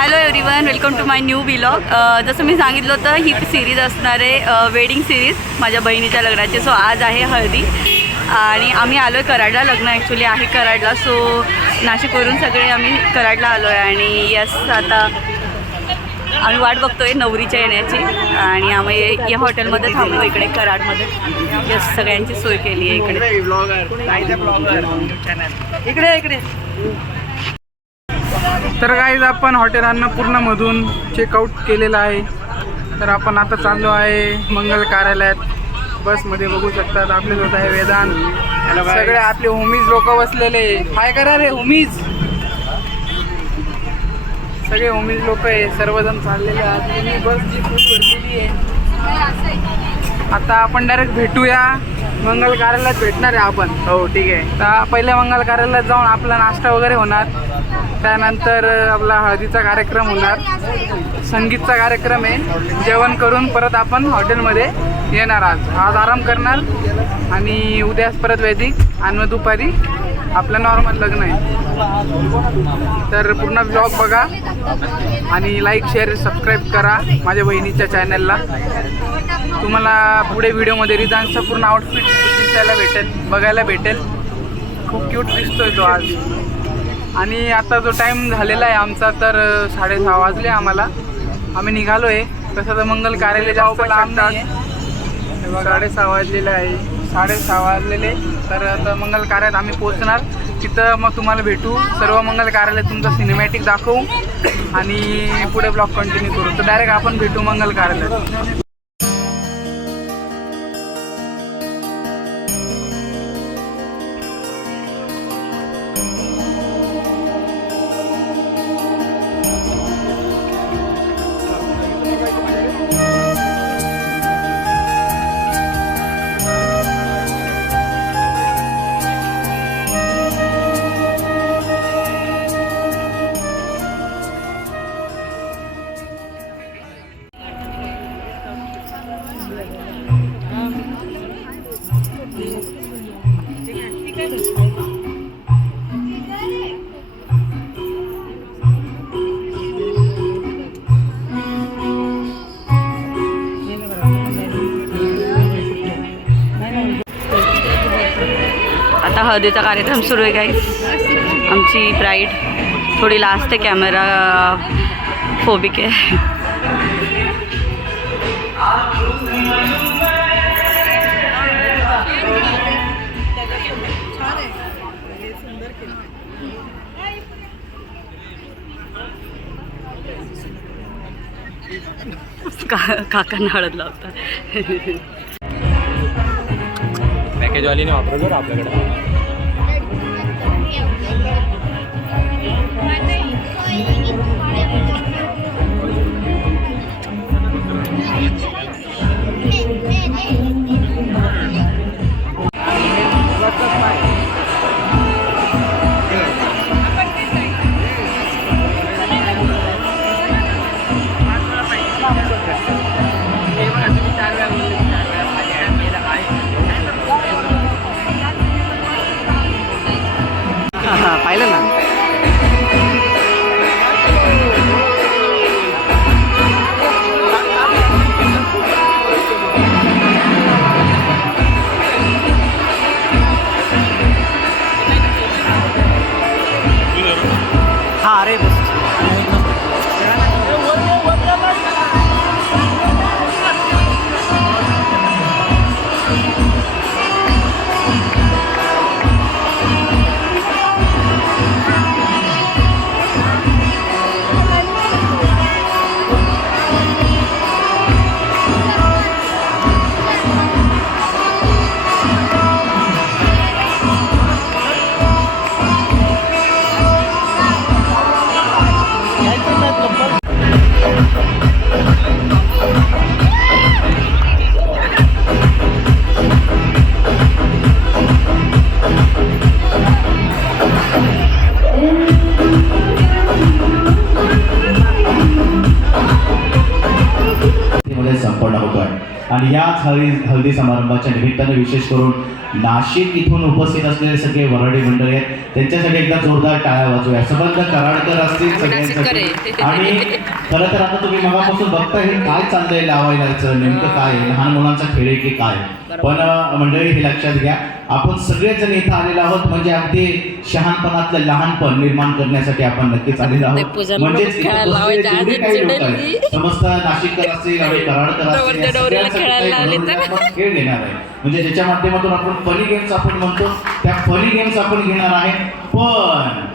Hello everyone, welcome to my new vlog. जसं मी सांगितलं होतं ही सिरीज असणार आहे वेडिंग सिरीज माझ्या बहिणीच्या लग्नाची. सो आज आहे हळदी आणि आम्ही आलो आहे कराडला. लग्न ॲक्च्युली आहे कराडला. सो नाशिकवरून सगळे आम्ही कराडला आलो आहे आणि यस आता आम्ही वाट बघतो आहे नवरीच्या येण्याची आणि आम्ही या हॉटेलमध्ये थांबलो इकडे कराडमध्ये. यस सगळ्यांची सोय केली आहे इकडे. इकडे इकडे तर गाईज आपण हॉटेल अन्नपूर्णामधून चेकआउट केलेलं आहे. तर आपण आता चाललो आहे मंगल कार्यालयात. बसमध्ये बघू शकतात आपल्यासोबत आहे वेदांत. सगळे आपले होमीज लोक बसलेले. काय करा रे होमीज, सगळे होमीज लोक आहे. सर्वजण चाललेले आहेत. बसची फुल भरलेली आहे. आता आपण डायरेक्ट भेटूया मंगल कार्यालयात. भेटणार आहे आपण. हो ठीक आहे. तर पहिल्या मंगल कार्यालयात जाऊन आपला नाश्ता वगैरे होणार. त्यानंतर आपला हळदीचा कार्यक्रम होणार. संगीतचा कार्यक्रम आहे. जेवण करून परत आपण हॉटेलमध्ये येणार. आज आराम करणार आणि उद्या परत वैदिक आणि मग दुपारी आपलं नॉर्मल लग्न आहे. तर पूर्ण ब्लॉग बघा आणि लाईक शेअर सबस्क्राईब करा माझ्या बहिणीच्या चॅनलला. तुम्हाला पुढे व्हिडिओमध्ये रिदांचा पूर्ण आउटफिट दिसायला भेटेल, बघायला भेटेल. खूप क्यूट दिसतोय तो आज. आणि आता जो टाईम झालेला आहे आमचा, तर 6:30 वाजले आम्हाला. आम्ही निघालो आहे. तसं तर मंगल कार्यालय जाऊ लांब नाही आहे. 6:30 वाजलेलं आहे. 6:30 वाजलेले. तर आता मंगल कार्यालयात आम्ही पोहोचणार. तिथं मग तुम्हाला भेटू. सर्व मंगल कार्यालय तुमचं सिनेमॅटिक दाखवू आणि पुढे ब्लॉग कंटिन्यू करू. तर डायरेक्ट आपण भेटू मंगल कार्यालयात. आता हळदीचा कार्यक्रम सुरू आहे गाईस. आमची ब्राईड थोडी लास्ट आहे, कॅमेरा फोबिक आहे. काकांना हळद लावतात. पॅकेजवालीने वापरतो ना आपल्याकडे. पाहिलं ना. हा अरे बस. आणि याच हळदी समारंभाच्या निमित्ताने विशेष करून नाशिक इथून उपस्थित असलेले सगळे वराडी मंडळी आहेत, त्यांच्यासाठी एकदा जोरदार टाळ्या वाजवूया. सबंध कराडकर असतील सगळ्यांसाठी. आणि खरं तर आता तुम्ही मगापासून बघता हे काय चाललंय, लावायलायचं नेमकं काय आहे, लहान मुलांचा खेळ आहे की काय. पण मंडळी हे लक्षात घ्या, आपण सगळेजण इथं आलेलो आहोत म्हणजे अगदी शहाणपणातलं लहानपण निर्माण करण्यासाठी आपण नक्कीच आलेलो आहोत. म्हणजेच इथं बसलेले जेवढे काही लोक आहेत, समस्त नाशिककर असतील आणि कराडकर असतील, या सगळ्यांसाठी आपण खेळ घेणार आहे. म्हणजे ज्याच्या माध्यमातून आपण फनी गेम्स आपण म्हणतो, त्या फनी गेम्स आपण घेणार आहे. पण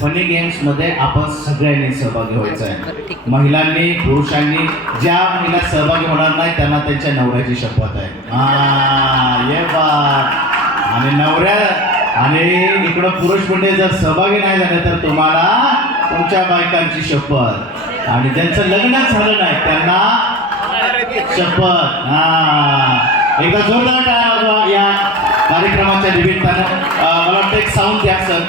फनी गेम्स मध्ये आपण सगळ्यांनी सहभागी व्हायचं आहे. महिलांनी, पुरुषांनी. ज्या महिला सहभागी होणार नाही त्यांना त्यांच्या नवऱ्याची शपथ आहे. ये बात. आणि नवऱ्या आणि इकडं पुरुष म्हणजे जर सहभागी नाही झाले तर तुम्हाला तुमच्या बायकांची शपथ. आणि ज्यांचं लग्नच झालं नाही त्यांना शपथ. एकदा जोरदार टाळ्या वाजवा या कार्यक्रमाच्या निमित्तानं. मला वाटतं एक साऊंड द्या सर,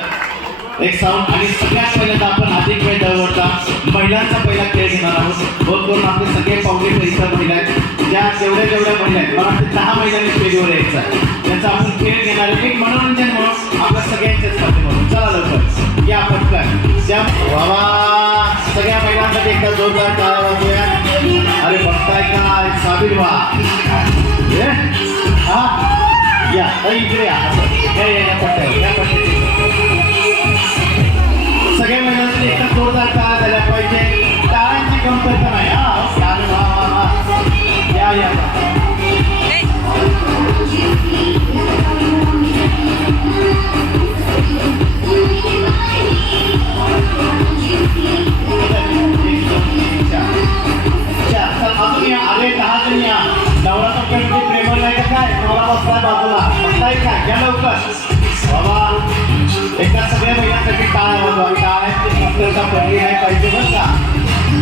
एक साऊंड. आणि सगळ्यात पहिल्यांदा आपण अधिक वेळ दळवता महिलांचा पहिला खेळ घेणार आहोत. बोल करून आपले सगळे पाहुणे इतर महिला आहेत, ज्या जेवढ्या महिला आहेत, मला वाटतं 10 महिलांनी स्टेजवर यायचं आहे. त्याचा आपण खेळ घेणार आहे, एक मनोरंजन म्हणून आपल्या सगळ्यांच्याच म्हणून. चला लवकर या पटकन. त्या बाबा सगळ्या महिलांसाठी एकदा जोरदार टाळ्या वाजवूया. अरे बघताय काय साबीर वा. हा या इकडे या. सगळ्या महिलांसाठी एकदा जोरदार टाळ्या झाल्या पाहिजे. टाळ्यांची कमतरता नाही. या या अजून या. अरे 10 जण या. नवरा तर प्रेमळ नाही का काय, नवरा बसलाय बाजूला, बसताय काय, या लवकर बाबा. एकदा सगळ्या महिलांसाठी टाळ्या वाजवा. टाळ्यांची कमतरता पडली नाही पाहिजे बरं का.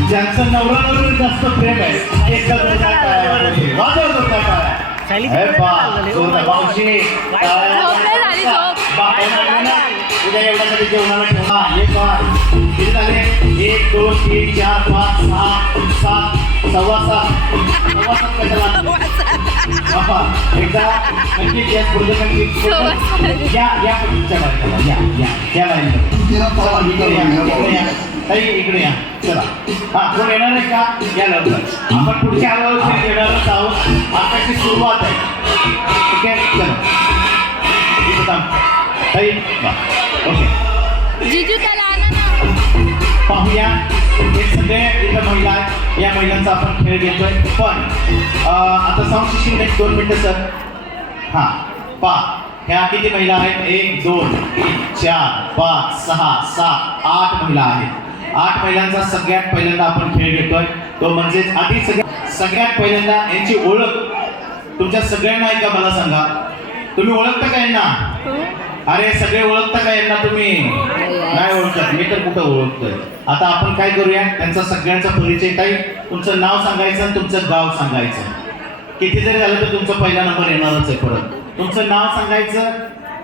ज्यांचं नवऱ्याबरोबर जास्त प्रेम आहे एकदा वाजवतो टाळ्या. मावशी उद्या एवढ्यासाठी जेवणाला ठेवा. हे काय किती झाले? 1 2 3 4 5 6 7 सव्वा 7 कशाला बाबा. एकदा नक्की गॅस पुढे या या पुढच्या बाजूला या या त्या लाईनला ताई इकडे या. चला हा कोण येणार आहे का? या लवकर. आपण पुढच्या हळूहळू येणारच आहोत. आताची सुरुवात आहे. ठीक आहे चला इथं थांब ताई. ओके जिजू त्याला आणा ना. पाहूया हे सगळे इथं महिला आहेत. या महिलांचा आपण खेळ घेतोय. पण आता साऊंड सिस्टीम एक 2 मिनिटं सर. हां पा ह्या किती महिला आहेत? 1 2 3 4 5 6 7 8 महिला आहेत. 8 महिलांचा सगळ्यात पहिल्यांदा आपण खेळ घेतोय. तो म्हणजेच आधी सगळ्यात पहिल्यांदा यांची ओळख तुमच्या सगळ्यांना आहे का मला सांगा. तुम्ही ओळखता का यांना? अरे सगळे ओळखता का यांना? तुम्ही नाही ओळखत. मी तर कुठं ओळखतोय. आता आपण काय करूया, त्यांचा सगळ्यांचा परिचय. काही तुमचं नाव सांगायचं आणि तुमचं गाव सांगायचं. किती जरी झालं तर तुमचा पहिला नंबर येणारच आहे परत. तुमचं नाव सांगायचं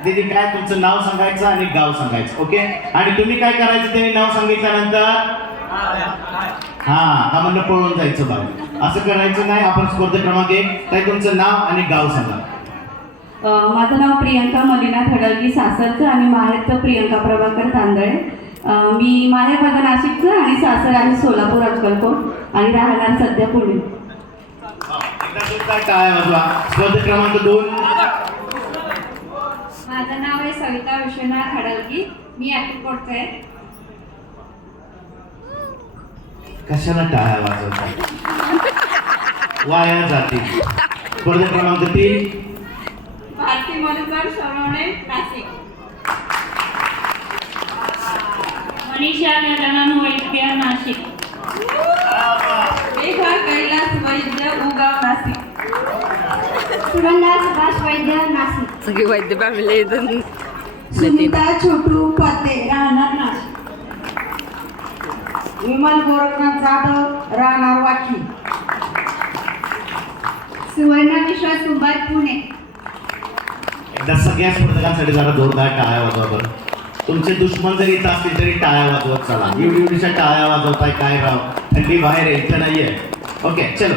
दीदी, काय तुमचं नाव सांगायचं आणि गाव सांगायचं. ओके. आणि तुम्ही काय करायचं, ते नाव सांगितल्यानंतर हा म्हणणं पळून जायचं बाहेर. असं करायचं नाही. आपण स्पर्धा क्रमांक 1 काय तुमचं नाव आणि गाव सांगा. माझं नाव प्रियंका मलिनाथ हडळगी, सासरचं आणि माहेरचं प्रियंका प्रभाकर तांदळे. मी माहेर माझं नाशिकचं आणि सासर आहे सोलापूर अक्कलकोट आणि राहणार सध्या पुणे. काय स्पर्धा क्रमांक 2. माझं नाव आहे सविता विश्वनाथ हडळगी, मी अक्कलकोटचे आहे. कशाला टाळ्या वाजवता, वाया जाते. स्पर्धा क्रमांक 3. भारती मधुकर सोनवणे, नाशिक. मनीषा गजानन वैद्य, नाशिक. मेघा कैलास वैद्य, उगाव, नाशिक. सुगंधा सुभाष वैद्य, नाशिक. सगळी वैद्य फॅमिली. सुनीता छोटू पाते, राहणार नाशिक. विमल गोरखनाथ जाधव, राहणार वाकी. सुवर्णा विश्वास कुंभार, पुणे. एकदा सगळ्या स्पर्धकांसाठी जरा जोरदार टाळ्या वाजवा बरं. तुमचे दुश्मन जरी इथं असतील तरी टाळ्या वाजवत चला. एवढीशा टाळ्या वाजवताय काय राव, थंडी बाहेर आहे, इथं नाहीये. ओके चलो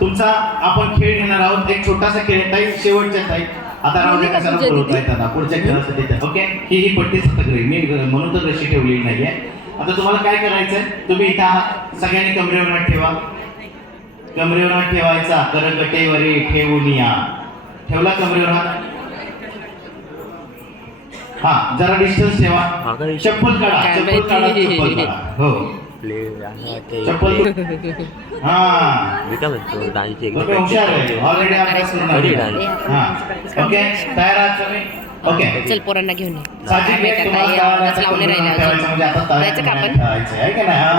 तुमचा आपण खेळ घेणार आहोत. एक छोटासा खेळ आहे ताई, शेवटच्या ताई. आता राहू दे, कशाला बोलवताय त्याला पुढच्या खेळासाठी तर. ओके, ही पट्टी सगळी मी म्हणून तर रशी ठेवलेली नाहीये. आता तुम्हाला काय करायचंय, तुम्ही इथं आहात, सगळ्यांनी कमरेवर हात ठेवा. कमरेवर हात ठेवायचा, करकटेवरी ठेवून या. ठेवला कमरेवर हात? हा, जरा डिस्टन्स ठेवा. चप्पल काढा, चप्पल काढा, चप्पल काढा. हो, चप्पल. हा, हुशार आहे, ऑलरेडी अभ्यास करून. हा, ओके, तयार आहात तुम्ही? ओके, चल पोरांना घेऊन ये. साहजिक आहे, तुम्हाला बस लावणे राहिला अजून. ठेवायचं म्हणजे आता तळ्यात जायचं का आपण? मळ्यात ठेवायचं आहे का नाही? हा,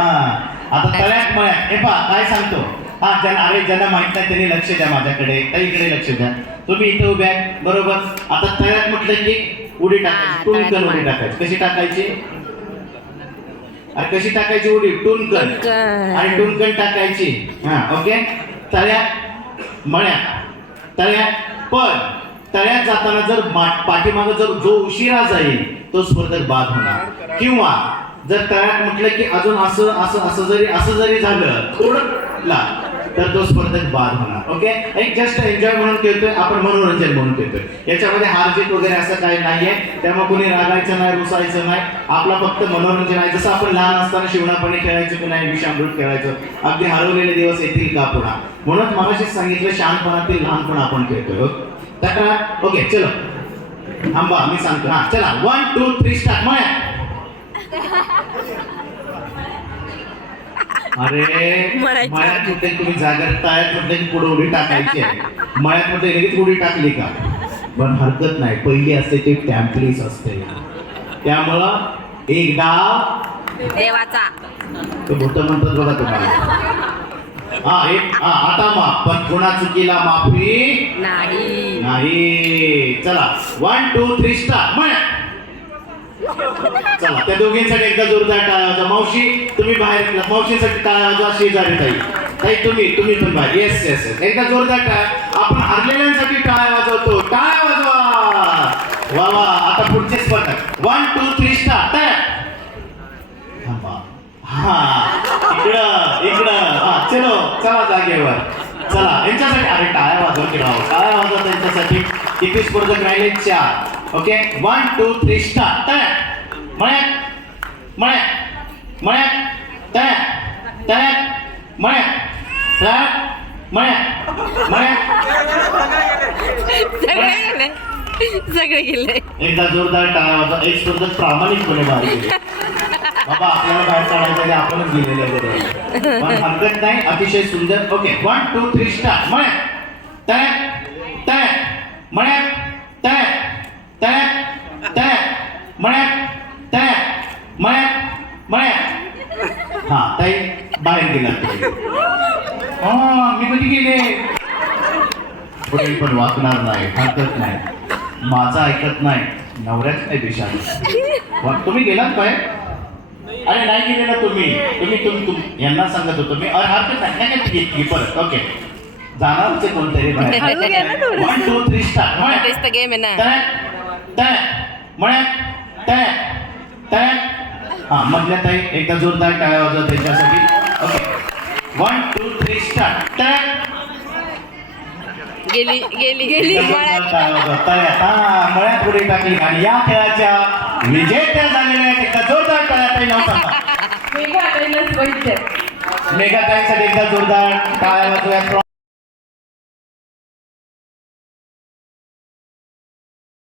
आता तळ्यात मळ्यात. हे पहा काय सांगतो. हा, ज्यांना माहित नाही त्यांनी लक्ष द्या माझ्याकडे, इकडे लक्ष द्या. तुम्ही इथे उभे आहे, बरोबर. आता तळ्यात म्हटलं की उडी टाकायची, टुनकन उडी टाकायची. कशी टाकायची? अरे कशी टाकायची उडी? टुनकन. आणि टुनकन टाकायची. हा, ओके. तळ्यात मळ्यात, तळ्यात पण तळ्यात जाताना जर पाठीमागं जर जो उशिरा जाईल तो स्पर्धक बाद होणार. किंवा जर तळ्यात म्हटलं की अजून असं जरी झालं थोडं तर तो स्पर्धक बाद होणार. ओके, एक जस्ट एन्जॉय म्हणून खेळतोय आपण, मनोरंजन म्हणून खेळतोय. याच्यामध्ये हार जीत वगैरे असं काही नाहीये, त्यामुळे कोणी रागायचं नाही, रुसायचं नाही. आपला फक्त मनोरंजन आहे. जसं आपण लहान असताना शिवणापणी खेळायचं की नाही, विषामृत खेळायचं. अगदी हरवलेले दिवस येतील का पुन्हा? म्हणून मगाशीच सांगितलं, शहाणपणातील लहानपण आपण खेळतोय. तक्रार. ओके, चलो थांबा, मी सांगतो. हा, चला 1 2 3 स्टार्ट. अरे मळ्यात कुठे तुम्ही जागरतायत म्हटलं की पुढे उडी टाकायची आहे. मळ्यात म्हटलं लगेच उडी टाकली का? पण हरकत नाही, पहिली असते ते टॅम्पलीस असते. त्यामुळं एक डाव देवाचा. तो भूत म्हणतात बघा तुम्हाला. हा, आता माफ, पण कोणा चुकीला माफी नाही. चला 1 2 3 स्टार्ट. चला, त्या दोघींसाठी एकदा जोरदार टाळ्या वाजवा. मावशी तुम्ही बाहेर, मावशीसाठी टाळ्या वाजवा. शेजारी ताई तुम्ही पण बाहेर. येस येस येस, एकदा जोरदार टाळ्या. आपण हरलेल्यांसाठी टाळ्या वाजवतो. टाळ्या वाजवा. वा वा. आता पुढचे स्पर्धक 1 2 3 स्टार्ट. थांबा. हा, इकडं. हा, चला जागेवर. चला यांच्यासाठी, अरे टाळ्या वाजवा की राव, टाळ्या वाजवा त्यांच्यासाठी. किती स्पर्धक राहिले? 4. Okay, 1 2 3 start. मळ्यात सगळे गेले. एकदा जोरदार टाळ्या वाजवा. एक स्पर्धक प्रामाणिकपणे बाहेर गेले. बाबा आपल्याला बाहेर काढायचं आहे, आपणच गेलेले बरोबर, पण हरकत नाही. अतिशय सुंदर. Okay, 1 2 3 start. हा ताई बाहेर गेला. मी कधी गेले? कुठे पण वाचणार नाही, हरकत नाही. माझा ऐकत नाही, नवऱ्याच नाही दिशा. तुम्ही गेलात बाहेर? अरे नाही गेलेला तुम्ही यांना सांगत होतो मी. अरे हरकत नाही की परत. ओके, जाणारच कोणतरी बाहेर. 1 2 3 स्टार्ट. तेच तर गेम आहे ना. हा, मधल्या ताई एकदा जोरदार टाळ्या वाजवा त्यांच्यासाठी. Okay, 1 2 3 start. गेली मळ्यात उडी टाकली. आणि या खेळाच्या विजेत्या झालेल्या आहेत. एकदा जोरदार टाळ्या ताई नाव सांगा. मेघा ताईंसाठी एकदा जोरदार टाळ्या वाजवूया.